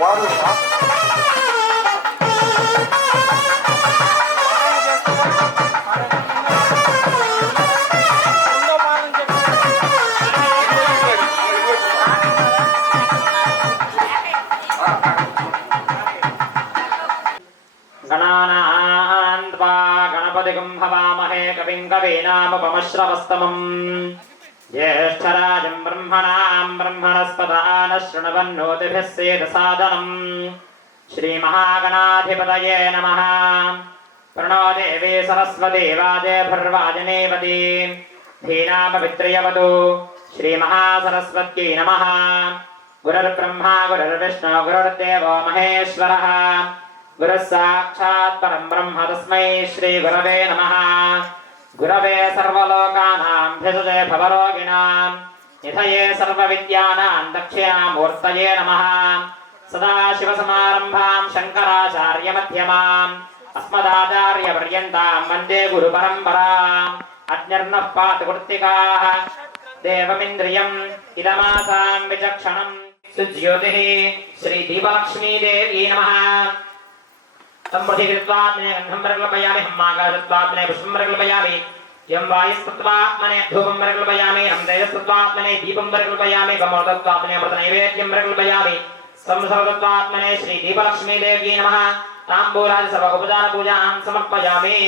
వారు गणपतिगं हवामहे कविं कवीनामुपमश्रवस्तमम् ज्येष्ठराजं ब्रह्मणां ब्रह्मणस्पदान शृण्वन्नोतिभिः सेदसादनम् श्रीमहागणाधिपतये नमः। प्रणो देवी सरस्वती वाजेभिर्वाजनेवती धीनामवित्रयवतु श्रीमहासरस्वत्यै नमः। गुरुर्ब्रह्मा गुरुर्विष्णु गुरुर्देवो महेश्वरः गुरुः साक्षात् परं ब्रह्म तस्मै श्री गुरवे नमः। गुरवे सर्वलोकानां भिषजे भवरोगिणां निधये सर्वविद्यानां दक्षिणामूर्तये नमः। सदाशिवसमारम्भां शङ्कराचार्यमध्यमाम् अस्मदाचार्यपर्यन्तां वन्दे गुरुपरम्पराम्। अज्ञर्नः पातु कृत्तिकाः देवमिन्द्रियम् इदमासां विचक्षणं सुज्योतिः श्रीदीपलक्ष्मीदेवी नमः। संप्रतिकृत्वात्मने गन्धं प्रकल्पयामि हम्माकाशत्वात्मने पुष्पं प्रकल्पयामि यं वायुस्तत्वात्मने धूपं प्रकल्पयामि हम तेजस्तत्वात्मने दीपं प्रकल्पयामि गमोदत्वात्मने अमृतनैवेद्यं प्रकल्पयामि संसर्गत्वात्मने श्री दीपलक्ष्मीदेव्यै नमः। ताम्बूलादि सर्व उपचार पूजां समर्पयामि।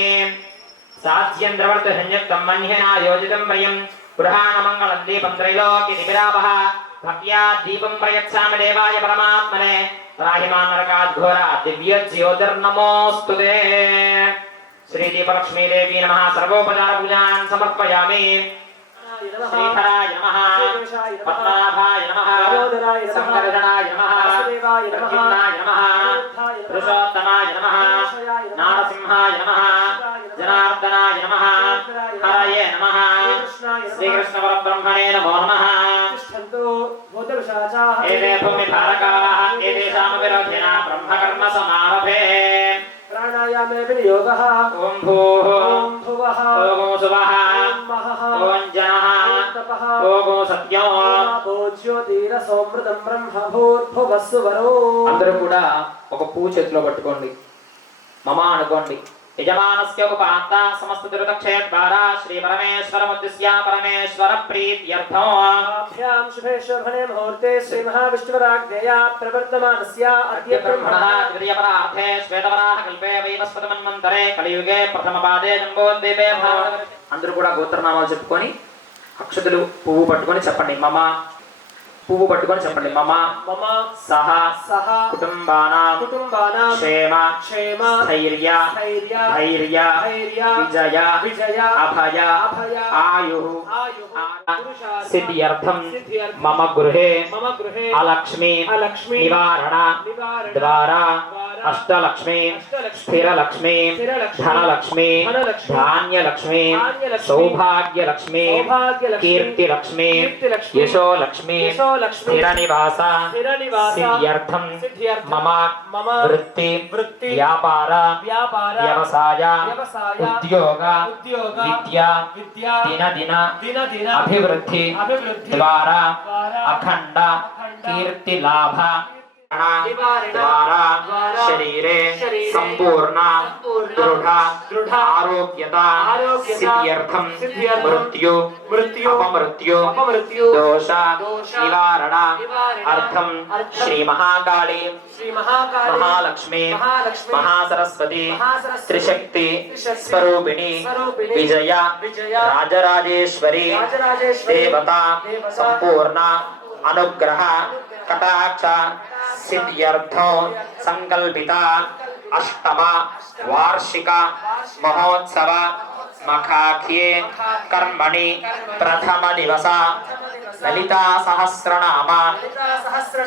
साध्येन्द्रवर्तसंयुक्तं मह्येन योजितं प्रियं पुराणमङ्गलं दीपं त्रैलोक्यदिविरापः भक्त्या दीपं प्रयच्छामि देवाय परमात्मने त्राहिमान् नरकाद्घोरात् दिव्यज्योतिर्नमोऽस्तुते। श्री दीपलक्ष्मीदेवी नमः। सर्वोपचार पूजां समर्पयामि। श्रीधराय नमः पद्मनाभाय नमः संकर्षणाय नमः प्रद्युम्नाय नमः पुरुषोत्तमाय नमः नारसिंहाय नमः जनार्दनाय नमः हरये नमः श्रीकृष्णपरब्रह्मणे नमो नमः। एते भूमिभारकाः एतेषामविरोधिना ब्रह्मकर्म समारभे प्राणायामे विनियोगः ओं भूः ओं भुवः ओं सुवः महः ओं जनः ओं सत्यो ज्योतिरसोमృతం బ్రహ్మ భూర్భువస్సువరో। అందరూ కూడా ఒక పువ్వు చేతిలో పట్టుకోండి, మమ అనుకోండి। యజమానస్య ఉపాంత సమస్త దుర్దక్షయద్వారా శ్రీ పరమేశ్వరముద్దిశ్య పరమేశ్వర ప్రీత్యర్థం అభ్యాం శుభే శోభనే ముహూర్తే శ్రీ మహావిష్ణువరాజ్ఞయా ప్రవర్తమానస్య అద్య బ్రహ్మణః ద్వితీయపరార్థే శ్వేతవరాహ కల్పే వైవస్వతమన్వంతరే కలియుగే ప్రథమపాదే జంబోద్వీపే భారత। అందరూ కూడా గోత్రనామాలు చెప్పుకొని అక్షతులు పువ్వు పట్టుకొని చెప్పండి మమ, పువ్వు పట్టుకొని చెప్పండి మమ మమ సహ సహ కుటుంబానాం క్షేమ క్షేమ స్థైర్య ధైర్య ధైర్య ధైర్య విజయ విజయ అభయ అభయ ఆయు ఆయుః సిద్ధ్యర్థం మమ గృహే అలక్ష్మి నివారణ ద్వారా అష్టలక్ష్మి స్థిరలక్ష్మి ధనలక్ష్మి ధాన్యలక్ష్మి సౌభాగ్యలక్ష్మి కీర్తిలక్ష్మి యశోలక్ష్మి స్థిరనివాస సిద్ధ్యర్థం మమ వృత్తి వ్యాపార వ్యవసాయ ఉద్యోగ విద్య దినదిన అభివృద్ధి ద్వారా అఖండ కీర్తి లాభ ద్వారా శరీరే సంపూర్ణ దృఢ ఆరోగ్యత సిద్ధ్యర్థం మృత్యు అపమృత్యు దోష నివారణ అర్థం శ్రీ మహాకాళి మహాలక్ష్మి మహాసరస్వతి త్రిశక్తి స్వరూపిణి విజయ రాజరాజేశ్వరి దేవత సంపూర్ణ అనుగ్రహ కటాక్ష సిద్ధ్యర్థం సంకల్పిత అష్టమ వార్షిక మహోత్సవ మఖాఖ్యే కర్మణి ప్రథమ దివస లలితా సహస్రనామ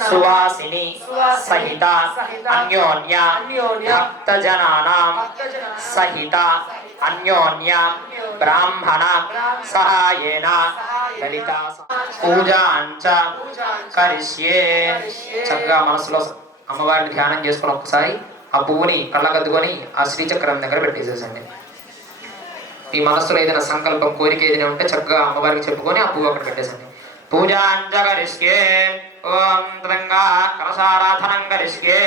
సువాసిని సహిత అన్యోన్య భక్తజనానాం సహిత అన్యోన్య బ్రాహ్మణ సహాయేన లలితా పూజాంచ కరిష్యే। చక్కగా మనసులో అమ్మవారిని ధ్యానం చేసుకుని ఒకసారి ఆ పువ్వుని కళ్ళకద్దుకొని ఆ శ్రీచక్రం దగ్గర పెట్టేసేసండి। మీ మనసులో ఏదైనా సంకల్పం కోరిక ఏదైనా ఉంటే చక్కగా అమ్మవారికి చెప్పుకొని ఆ పువ్వు అక్కడ పెట్టేసండి। పూజాంచ కరిష్యే ఓం త్రంగా కలశారాధనం కరిష్యే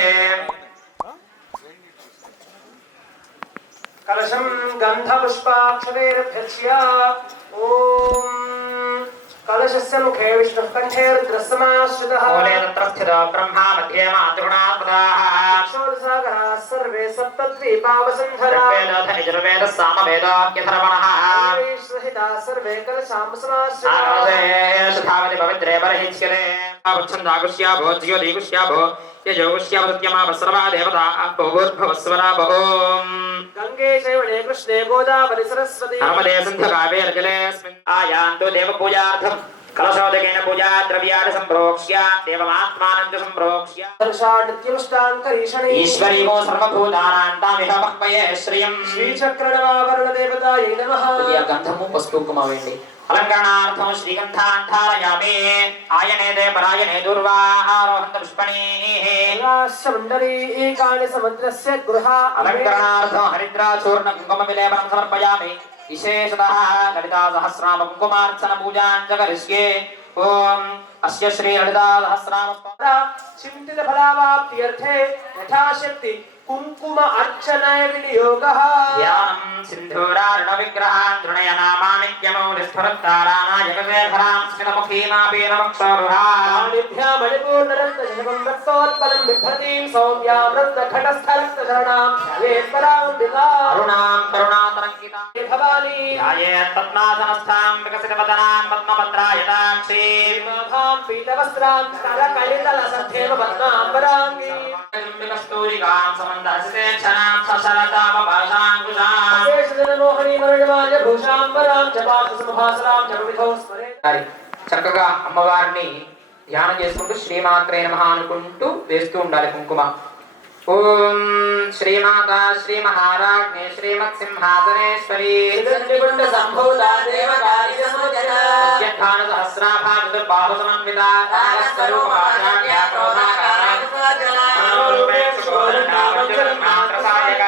कलशं गन्धपुष्पाक्षरैर्भ्यर्च्य ॐ कलशस्य मुखे विष्णुः कण्ठे रुद्रस्समाश्रितः मूले तत्र स्थितो ब्रह्मा मध्ये मातृगुणात्मदाः षोडसागराः सर्वे सप्तद्वीपावसुन्धराः यजुर्वेदः सामवेदोऽप्यथर्वणः सहिताः सर्वे कलशां समाश्रिताः सुधावति पवित्रे बर्हिच्यते छन्दागुष्या भो ज्योतिगुष्या भो यजोगुष्या सत्यमापस्रवा देवता भूर्भुवस्वरा बहूम् गंगे चैवणे कृष्णे गोदावरी सरस्वती नर्मदे सिन्धु कावेरी जलेऽस्मिन् आयान्तु देवपूजार्थं कलशोदकेन पूजा द्रव्याणि सम्प्रोक्ष्य देवमात्मानं च सम्प्रोक्ष्य दर्शानित्यमुष्टाङ्करीषणे ईश्वरीको सर्वभूतानां तामिह मह्मये श्रियं श्रीचक्रडवावरणदेवतायै नमः गन्धमु पस्तुकुमा वेण्डि अलङ्करणार्थं श्रीगन्धान् धारयामि आयने देवरायणे दुर्वाहारोहन्त पुष्पणीः राशमण्डलीकानि समुद्रस्य गृहा अलङ्करणार्थं हरिद्राचूर्ण कुङ्कुमविलेपनं समर्पयामि विशेषतः ललिता सहस्रनाम कुङ्कुमार्चन पूजां च करिष्ये ओम अस्य श्री ललिता सहस्रनाम चिन्तित फलावाप्त्यर्थे यथाशक्ति कुङ्कुम अर्चनाय विनियोगः ध्यानं सिन्धूरारुण विग्रहान् धृणयनामानिक्यमौलिस्फुरत्तारानायकशेखरां स्मितमुखीमापीनमक्षोरुहान् मणिपूर्णरक्तजपं रक्तोत्पलं बिभ्रतीं सौम्यां रक्तघटस्थरक्तचरणां ध्यायेत्परामृता अरुणां करुणातरङ्गितां भवानी ध्यायेत्पद्मासनस्थां विकसितवदनां पद्मपत्रायताक्षीं माधां पीतवस्त्रां करकलितलसद्धेव पद्माम्बराङ्गीं कस्तूरिकां समन्दहसिते क्षणां सशरतामभाषाङ्कुशाम् शेषजनमोहनी मरणमाल्य भूषाम्बरां जपाकुसुमभासरां जपविधौ स्मरे చక్కగా అమ్మవారిని ధ్యానం చేసుకుంటూ శ్రీమాత్రే నమః అనుకుంటూ వేస్తూ ఉండాలి కుంకుమ. ఓం శ్రీమాత శ్రీ మహారాజ్ఞే శ్రీమత్ సింహాసనేశ్వరీ త్రిదండిగుండ సంభూతా దేవకారి సముజన సత్యధ్యాన సహస్రాభా చతుర్బాహు సమన్విత కాలస్వరూపాచార్య క్రోధాకార మనోరూపేణ సుగోధనామంజనమాత్రసాయక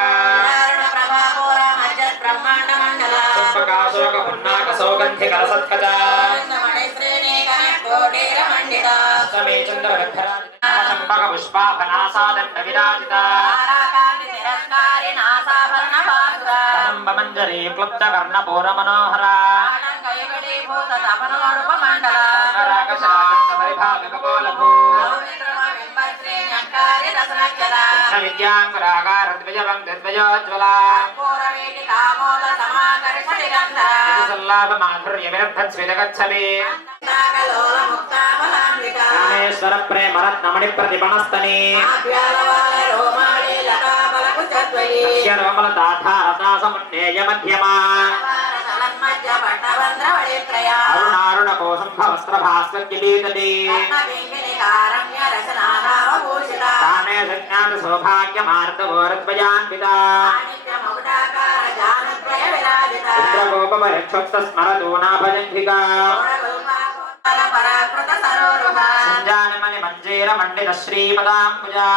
ప్రభాపూర మజ్జత్ బ్రహ్మాండ మండల పుష్పకాశోక పున్నాక సౌగంధి కలసత్కజ సమే చంద్ర చంపక పుష్పాభనాసాదండ విరాజిత మంజరీ క్లుప్త కర్ణ పూర మనోహర విద్యాంగరాగారద్విజవం ద్విజోజ్వలా మాధుర్య విరద్ధస్విదగచ్చలి రామేశ్వర ప్రేమరత్నమణి ప్రతిపణస్తని రోమలతాధారతాసమున్నేయ మధ్యమా అరుణారుణ కోసంభవస్త్రభాస్కర్యలీతలి తామే సజ్ఞాత సౌభాగ్యమార్తవోరద్వయాన్విత పుత్రగోపమరక్షోక్త స్మరదూనాభజంఘికా సంజానమణి మంజీర మండిత శ్రీపదాంబుజా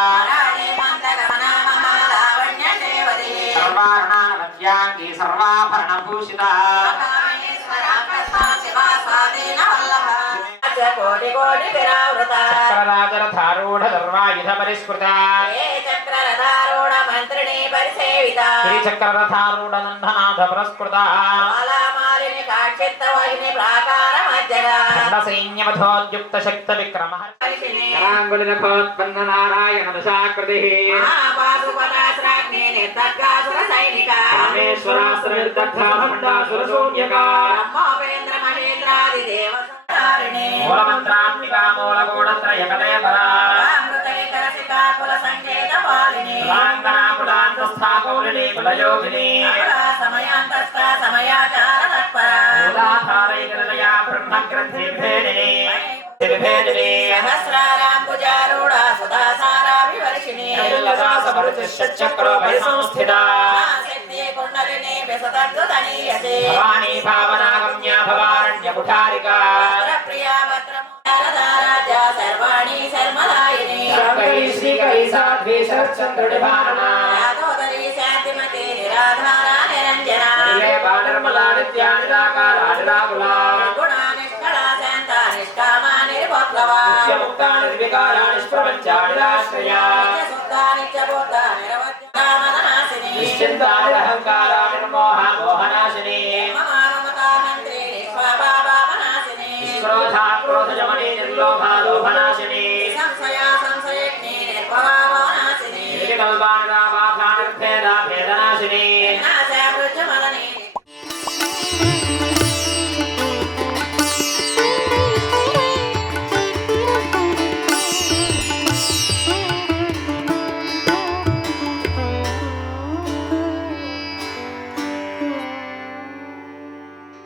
సర్వార్ణానవద్యాంగి సర్వాభరణభూషిత కోటి కోటి విరావృత చక్రరాజరథారూఢ సర్వాయుధ పరిష్కృత చక్రరథారూఢ మంత్రిణీ పరిసేవిత శ్రీచక్రరథారూఢ నందనాథ పురస్కృత మాలామాలిని కాక్షిత్త వహిని ప్రాకార మధ్యగా సైన్యవధోద్యుక్త శక్త విక్రమ కరాంగులినఖోత్పన్న నారాయణ దశాకృతి మహాపాశుపదాశ్రాగ్ని నిర్దగ్గాసుర సైనిక రామేశ్వరాసుర నిర్దగ్ధాసుర శూన్యకా బ్రహ్మోపేంద్ర మహేంద్రాది దేవ సంతారిణి మూలమంత్రాత్మికా మూలగూఢత్రయకలేపరా అమృతైకర శిఖాకుల సంకేత పాలిని కులాంగనాకులాంతస్థాకౌలిని కులయోగిని సమయాంతస్థ సమయాచార తత్పర మూలాధారైకలయా బ్రహ్మగ్రంథిభేదిని త్రిభేదిని సహస్రారాంబుజారూఢ సుధాసారాభివర్షిణి చక్రో పరిసంస్థిత శక్తి కుండలిని విసతద్భుతనీయసి భవానీ భావనాగమ్య భవారణ్య కుఠారికా ప్రియా భద్రమురారాజ్య సర్వాణి శర్మదాయిని శ్రీకరీ సాధ్వి శరత్చంద్రుడి భారణ యాదోదరి శాంతిమతి నిరాధార నిరంజన నిర్మలా నిత్యానిరాకారా నిరాకులా గుణ నిష్కళ శాంత నిష్కామ నిర్భోత్వ सर्वोत्तमा मुक्तानि निर्विकाराणि प्रपञ्चानि नाश्रया